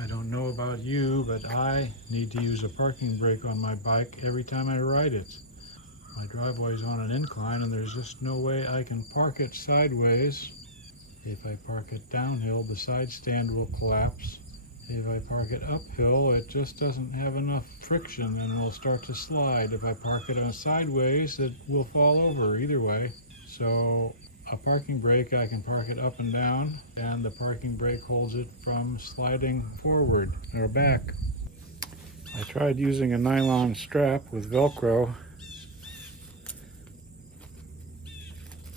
I don't know about you, but I need to use a parking brake on my bike every time I ride it. My driveway is on an incline and there's just no way I can park it sideways. If I park it downhill, the side stand will collapse. If I park it uphill, it just doesn't have enough friction and will start to slide. If I park it on sideways, it will fall over either way. So a parking brake, I can park it up and down, and the parking brake holds it from sliding forward or back. I tried using a nylon strap with Velcro.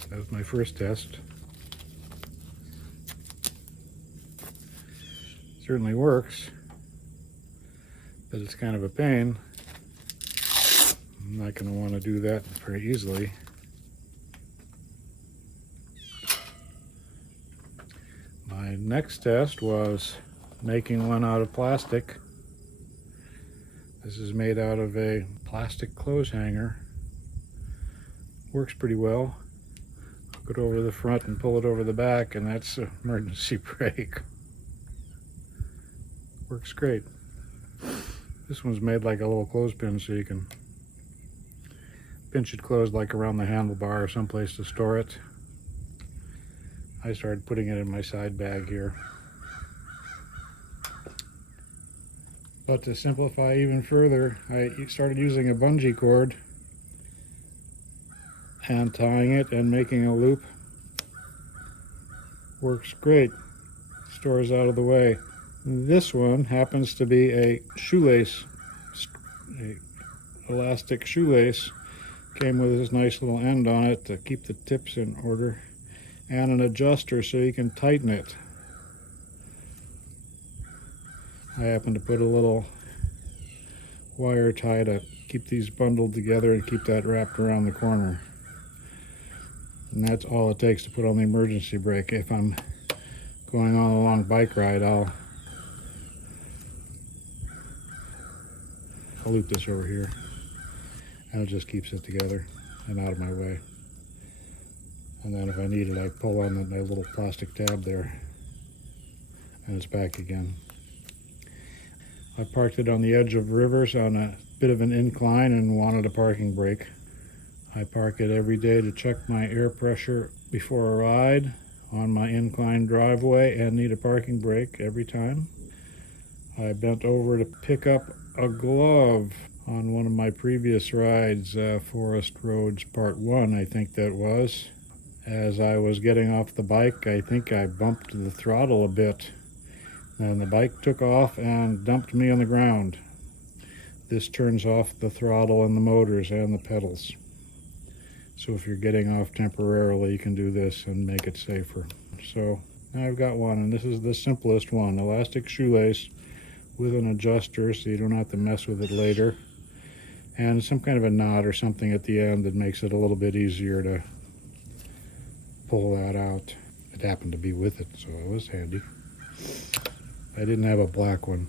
That was my first test. Certainly works, but it's kind of a pain. I'm not going to want to do that very easily. My next test was making one out of plastic. This is made out of a plastic clothes hanger. Works pretty well. Put it over the front and pull it over the back, and that's an emergency brake. Works great. This one's made like a little clothespin, so you can pinch it closed like around the handlebar or someplace to store it. I started putting it in my side bag here. But to simplify even further, I started using a bungee cord and tying it and making a loop. Works great. Stores out of the way. This one happens to be a shoelace, a elastic shoelace. Came with this nice little end on it to keep the tips in order, and an adjuster so you can tighten it. I happen to put a little wire tie to keep these bundled together and keep that wrapped around the corner. And that's all it takes to put on the emergency brake. If I'm going on a long bike ride, I'll loop this over here, and it just keeps it together and out of my way. And then if I need it, I pull on the little plastic tab there, and it's back again. I parked it on the edge of rivers on a bit of an incline and wanted a parking brake. I park it every day to check my air pressure before a ride on my incline driveway and need a parking brake every time. I bent over to pick up a glove on one of my previous rides, Forest Roads Part 1, I think that was. As I was getting off the bike, I think I bumped the throttle a bit, and the bike took off and dumped me on the ground. This turns off the throttle and the motors and the pedals. So if you're getting off temporarily, you can do this and make it safer. So now I've got one, and this is the simplest one. Elastic shoelace with an adjuster so you don't have to mess with it later. And some kind of a knot or something at the end that makes it a little bit easier to pull that out. It happened to be with it, so it was handy. I didn't have a black one.